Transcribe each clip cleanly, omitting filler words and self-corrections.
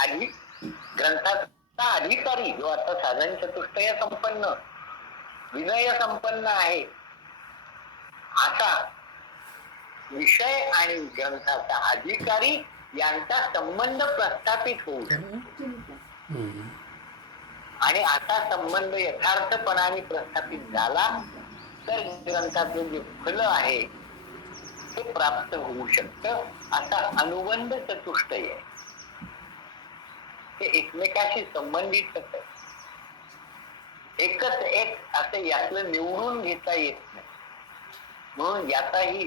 आधी ग्रंथाचा अधिकारी जो आता साधन चतुष्टय संपन्न विनय संपन्न आहे असा विषय आणि ग्रंथाचा अधिकारी यांचा संबंध प्रस्थापित होऊ शकतो. आणि असा संबंध यथार्थपणाने प्रस्थापित झाला तर ग्रंथाचं जे फल आहे ते प्राप्त होऊ शकतं. असा अनुबंध चतुष्टय आहे. ते एकमेकाशी संबंधितच आहे. एकच एक असं यातलं निवडून घेता येत नाही. म्हणून याचाही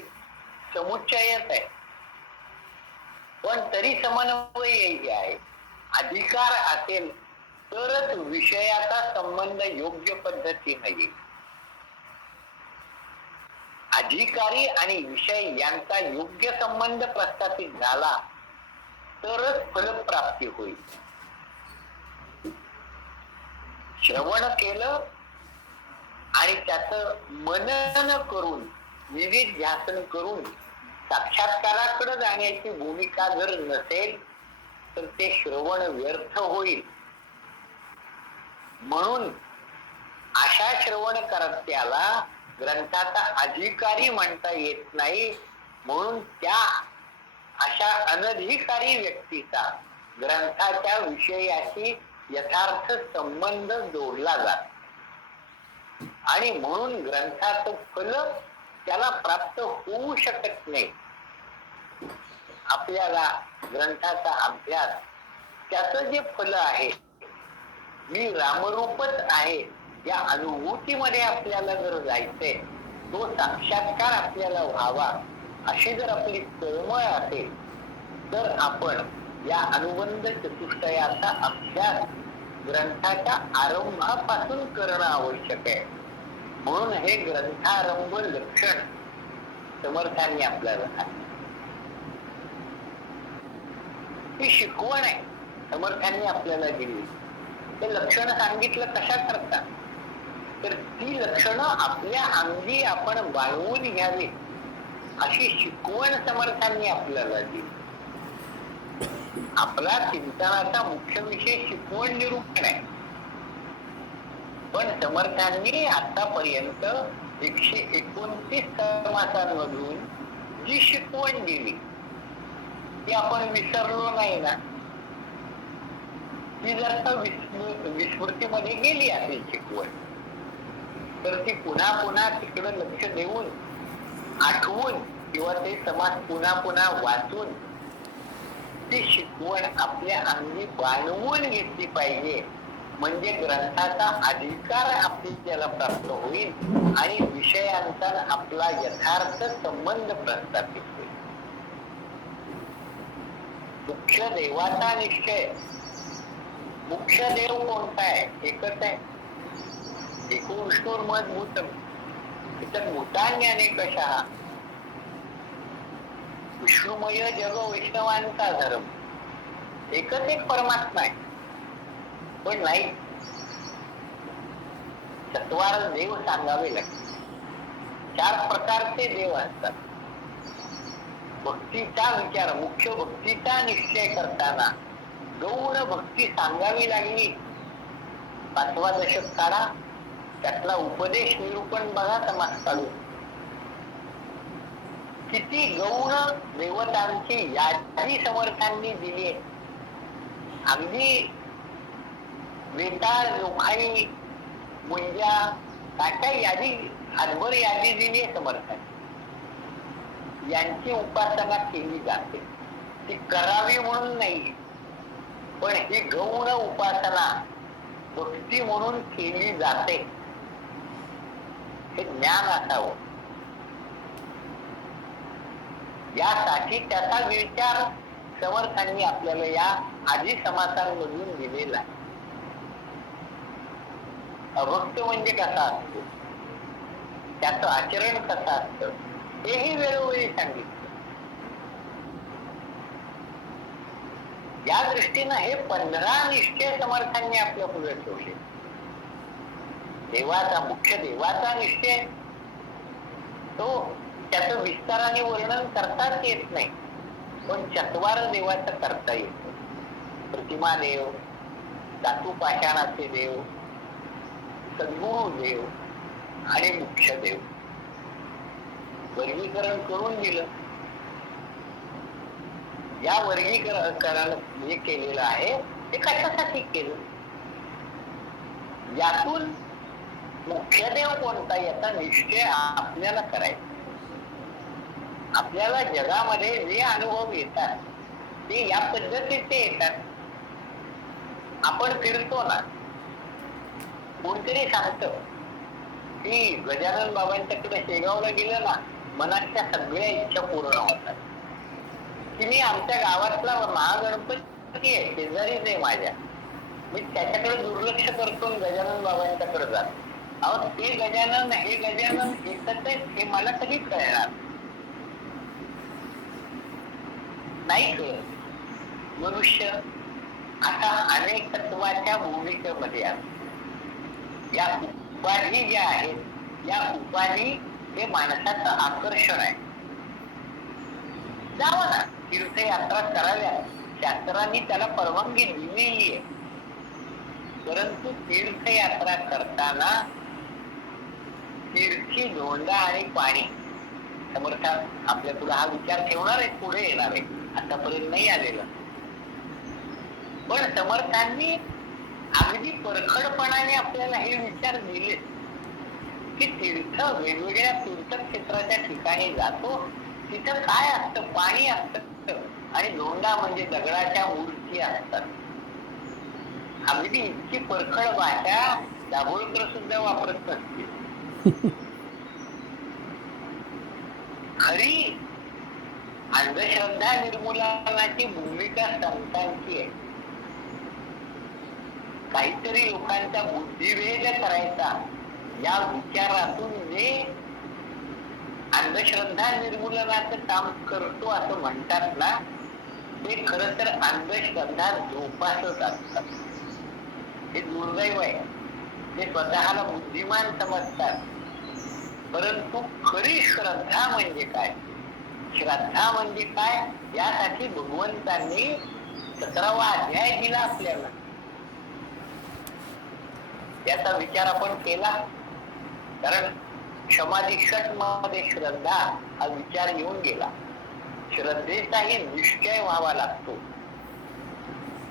समुच्चयच आहे. पण तरी समन्वय आहे. अधिकार असेल तरच विषयाचा संबंध योग्य पद्धतीने येईल. अधिकारी आणि विषय यांचा योग्य संबंध प्रस्थापित झाला तरच फलप्राप्ती होईल. श्रवण केलं आणि त्याचं मनन करून निधिध्यासन करून साक्षात्काराकडे जाण्याची भूमिका जर नसेल तर ते श्रवण व्यर्थ होईल. म्हणून अशा श्रवणकर्त्याला ग्रंथाचा अधिकारी म्हणता येत नाही. म्हणून त्या अशा अनधिकारी व्यक्तीचा ग्रंथाच्या विषयाशी यथार्थ संबंध जोडला जातो आणि म्हणून ग्रंथाचं फल त्याला प्राप्त होऊ शकत नाही. आपल्याला ग्रंथाचा अभ्यास त्याचं जे फल आहे मी रामरूपच आहे या अनुभूतीमध्ये आपल्याला जर जायचंय तो साक्षात्कार आपल्याला व्हावा अशी जर आपली तळमळ असेल तर आपण या अनुबंध चतुष्टयाचा अभ्यास ग्रंथाच्या आरंभापासून करणं आवश्यक आहे. म्हणून हे ग्रंथारंभ लक्षण समर्थांनी आपल्याला सांगितलं. ही शिकवण आहे समर्थांनी आपल्याला दिली. ते लक्षण सांगितलं कशा करता तर ती लक्षणं आपल्या अंगी आपण बाळगून घ्यावी अशी शिकवण समर्थांनी आपल्याला दिली. आपला चिंतनाचा मुख्य विषय शिकवण निरूपण आहे. पण समर्थांनी आतापर्यंत 129 समासांमधून जी शिकवण दिली ती आपण विसरलो नाही ना. ती जर का विस्मृतीमध्ये गेली असेल शिकवण तर ती पुन्हा पुन्हा तिकडे लक्ष देऊन आठवून किंवा ते समाज पुन्हा पुन्हा वाचून ती शिकवण आपल्या अंगी बाणवून घेतली पाहिजे. म्हणजे ग्रंथाचा अधिकार आपल्याला प्राप्त होईल आणि विषयांचा आपला यथार्थ संबंध प्रस्थापित होईल. मुख्य देवाचा निश्चय. मुख्य देव कोणता आहे? एकच आहे. एको विष्णुर्मद्भूतम् इतर भूतान्यनेकशः. विष्णुमय जग वैष्णवांचा धर्म. एकच एक परमात्मा आहे. पण नाही चत्वार देव सांगावे लागतात. 4 प्रकारचे देव असतात. भक्तीचा विचार मुख्य भक्तीचा निश्चय करताना गौण भक्ती सांगावी लागली. 5वा दशक काढा त्यातला उपदेश निरूपण बघा समाज काढून. किती गौण देवतांची यादी समर्थांनी दिली आहे. अगदी वेताळ लोखाई मुंजा काय यादी हातभर यादी दिली आहे समर्थांनी. यांची उपासना केली जाते. ती करावी म्हणून नाही पण ही गौण उपासना भक्ती म्हणून केली जाते हे ज्ञान असावं. यासाठी त्याचा विचार समर्थांनी आपल्याला या आधी समासांमधून दिलेला आहे. अभक्त म्हणजे कसा असतो त्याचं आचरण कसं असतं हेही वेळोवेळी सांगितलं. या दृष्टीनं हे 15 निश्चय समर्थांनी आपल्या पुढे ठेवले. देवाचा मुख्य देवाचा निश्चय तो त्याचं विस्ताराने वर्णन करताच येत नाही पण चत्वार देवाचं करता येतं. प्रतिमा देव, धातू पाषाणाचे देव, सद्गुरू देव आणि मुख्य देव वर्गीकरण करून दिलं. या वर्गीकरण जे केलेलं आहे ते कशासाठी केलं? यातून मुख्य देव कोणता याचा निश्चय आपल्याला करायचा. आपल्याला जगामध्ये जे अनुभव येतात ते या पद्धतीचे येतात. आपण फिरतो ना, कोणतरी सांगतं की गजानन बाबांच्याकडे शेगावला गेलं ना, मनातल्या सगळ्या इच्छा पूर्ण होतात. की मी आमच्या गावातला महागणपती आहे, शेजारीच आहे माझ्या, मी त्याच्याकडे दुर्लक्ष करतो गजानन बाबांच्याकडे जातो. अहो ते गजानन हे गजानन एकच आहे हे मला कधी कळणार नाही. कळत. मनुष्य आता अनेकत्वाच्या भूमिकेमध्ये आहे. या उपाधी ज्या आहेत या उपाधी हे माणसाचं आकर्षण आहे. जावं ना, तीर्थयात्रा कराव्या, शास्त्रांनी त्याला परवानगी दिलेली आहे. परंतु तीर्थयात्रा करताना तीर्थी धोंडा आणि पाणी, समर्थ आपल्या पुढे हा विचार ठेवणार आहे, पुढे येणार आहे, आतापर्यंत नाही आलेला. पण समर्थांनी अगदी परखडपणाने आपल्याला हे विचार दिले की तीर्थ वेगवेगळ्या तीर्थक्षेत्राच्या ठिकाणी जातो, तिथं काय असतं? पाणी असतं आणि धोंडा म्हणजे दगडाच्या मूर्ती असतात. अगदी इतकी परखड भाषा दाभोळकर सुद्धा वापरत नसतील. खरी अंधश्रद्धा निर्मूलनाची भूमिका संतांची आहे. काहीतरी लोकांचा बुद्धिभेद करायचा या विचारातून जे अंधश्रद्धा निर्मूलनाचं काम करतो असं म्हणतात ना, ते खरं तर अंधश्रद्धा जोपासत असतात. हे दुर्दैव आहे. ते स्वतःला बुद्धिमान समजतात, परंतु खरी श्रद्धा म्हणजे काय, श्रद्धा म्हणजे काय यासाठी भगवंतांनी 17वा अध्याय दिला आपल्याला. याचा विचार आपण केला, कारण क्षमाधिषट मध्ये श्रद्धा हा विचार येऊन गेला. श्रद्धेचाही निश्चय व्हावा लागतो.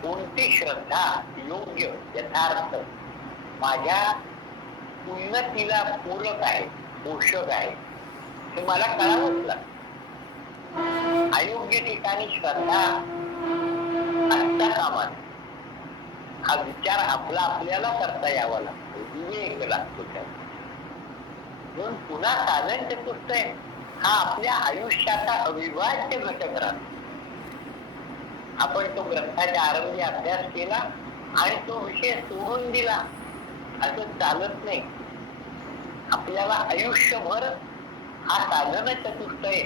कोणती श्रद्धा योग्य यथार्थ माझ्या उन्नतीला पूरक आहे, पोषक आहे, हे मला कळावंच लागतं. अयोग्य ठिकाणी श्रद्धा असता कामा नये. हा विचार आपल्याला करता यावा लागतो, विवेक लागतो त्याला. म्हणून पुन्हा साधन चतुष्टय हा आपल्या आयुष्याचा अविभाज्य घटक राहतो. आपण तो ग्रंथाच्या आरंभी अभ्यास केला आणि तो विषय सोडून दिला असं चालत नाही. आपल्याला आयुष्यभर हा साधन चतुष्टय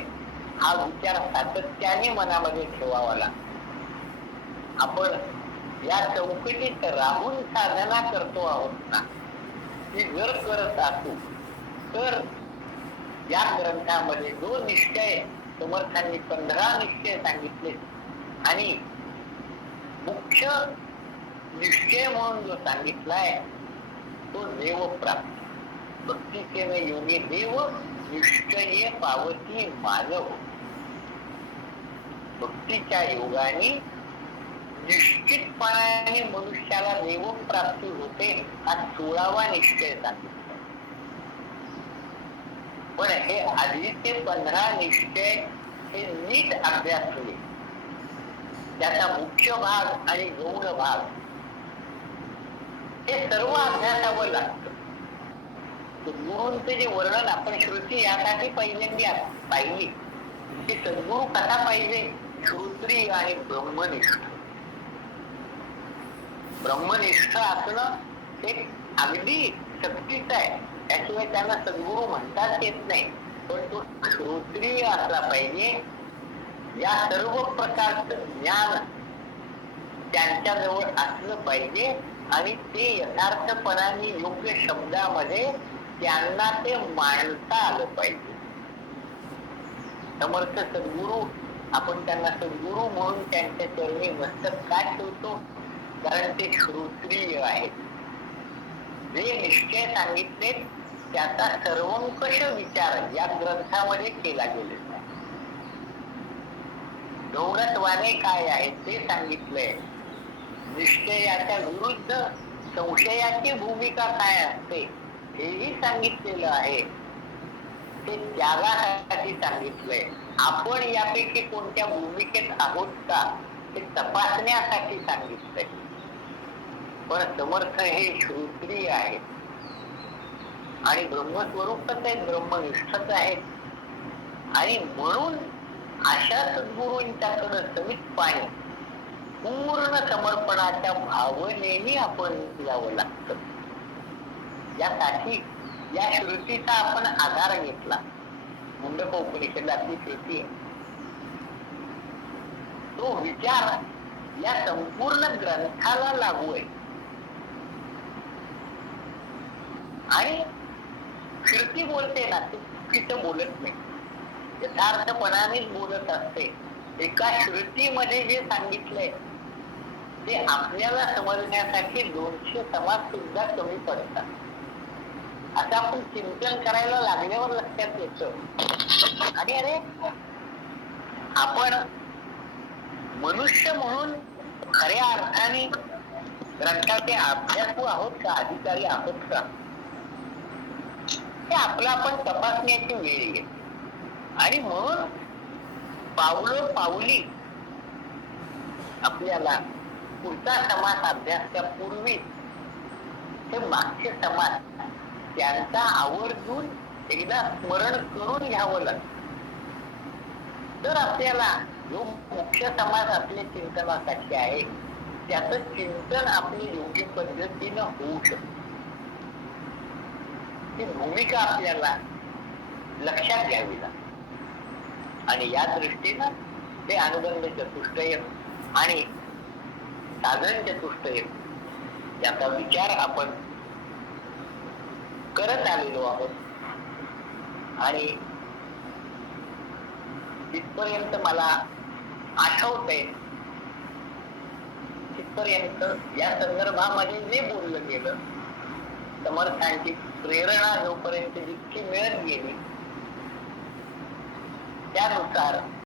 हा विचार सातत्याने मनामध्ये ठेवावा लागतो. आपण या चौकटीत राहून साधना करतो आहोत ना, ती जर करत असू तर या ग्रंथामध्ये जो निश्चय समर्थांनी 15 निश्चय सांगितले आणि मुख्य निश्चय म्हणून जो सांगितलाय तो देवप्राप्ती. भक्ती सेवे योगी देव निश्चय पावती मानव. भक्तीच्या योगाने निश्चितपणाने मनुष्याला देवप्राप्ती होते हा 16वा निश्चय सांगितला. पण हे आधीचे 15 निश्चय हे नीट अभ्यासले, त्याचा मुख्य भाग आणि गौण भाग हे सर्व अभ्यासावर लागतं. सद्गुरूंचे जे वर्णन आपण श्रुती यासाठी पहिल्यांदा पाहिली की सद्गुरू कसा पाहिजे, श्रोत्री आणि ब्रह्मनिष्ठ. ब्रह्मनिष्ठ असणं हे अगदी सक्तीचं आहे, त्याशिवाय त्यांना सद्गुरू म्हणताच येत नाही. पण तो श्रोत्रिय असला पाहिजे. या सर्व प्रकारचं ज्ञान त्यांच्याजवळ असलं पाहिजे आणि ते यथार्थपणाने योग्य शब्दामध्ये त्यांना ते मांडता आलं पाहिजे. समर्थ सद्गुरू आपण त्यांना सद्गुरू म्हणून त्यांच्या चरणी मस्तक का ठेवतो? कारण ते श्रोत्रिय आहेत. जे निश्चय सांगितले त्याचा सर्वंकष विचार या ग्रंथामध्ये केला गेलेला आहे. गौणत्वाने काय आहे ते सांगितलंय. निश्चयाच्या विरुद्ध संशयाची भूमिका काय असते हेही सांगितलेलं आहे. ते त्यागासाठी सांगितलंय. आपण यापैकी कोणत्या भूमिकेत आहोत का ते तपासण्यासाठी सांगितलंय. पण समर्थ हे श्रोत्रिय आहेत आणि ब्रह्मस्वरूपच आहेत, ब्रह्मनिष्ठच आहेत. आणि म्हणून अशा सद्गुरूंच्याकडे समितपणे पूर्ण समर्पणाच्या भावनेने आपण जावं लागतं. यासाठी या श्रुतीचा आपण आधार घेतला. मुंडकोपनिषदातली श्रुती आहे. तो विचार या संपूर्ण ग्रंथाला लागू आहे. आणि श्रुती बोलते ना, ती चुकीचं बोलत नाही, यथार्थपणानेच बोलत असते. एका श्रुतीमध्ये जे सांगितलंय ते आपल्याला समजण्यासाठी 200 समाज सुद्धा कमी पडतात. आता आपण चिंतन करायला लागल्यावर लक्षात येतं. आणि अरे आपण मनुष्य म्हणून खऱ्या अर्थाने ग्रंथाचे अभ्यासू आहोत का, अधिकारी आहोत का, हे आपला आपण तपासण्याची वेळ येते. आणि म्हणून पावलोपावली आपल्याला पुढचा समास अभ्यासच्या पूर्वी हे मागचे समास त्यांचा आवर्जून एकदा स्मरण करून घ्यावं लागतं. तर आपल्याला जो मुख्य समास आपल्या चिंतनासाठी आहे त्याचं चिंतन आपल्या योग्य पद्धतीनं होऊ शकतं. ही भूमिका आपल्याला लक्षात घ्यावी लागते. आणि या दृष्टीनं ते अनुबंध चतुष्टय आणि साधन चतुष्टय याचा विचार आपण करत आलेलो आहोत. आणि तिथपर्यंत मला आठवतंय, तिथपर्यंत या संदर्भामध्ये जे बोललं गेलं, समर्थांची प्रेरणा जोपर्यंत जितकी मिळत गेली त्यानुसार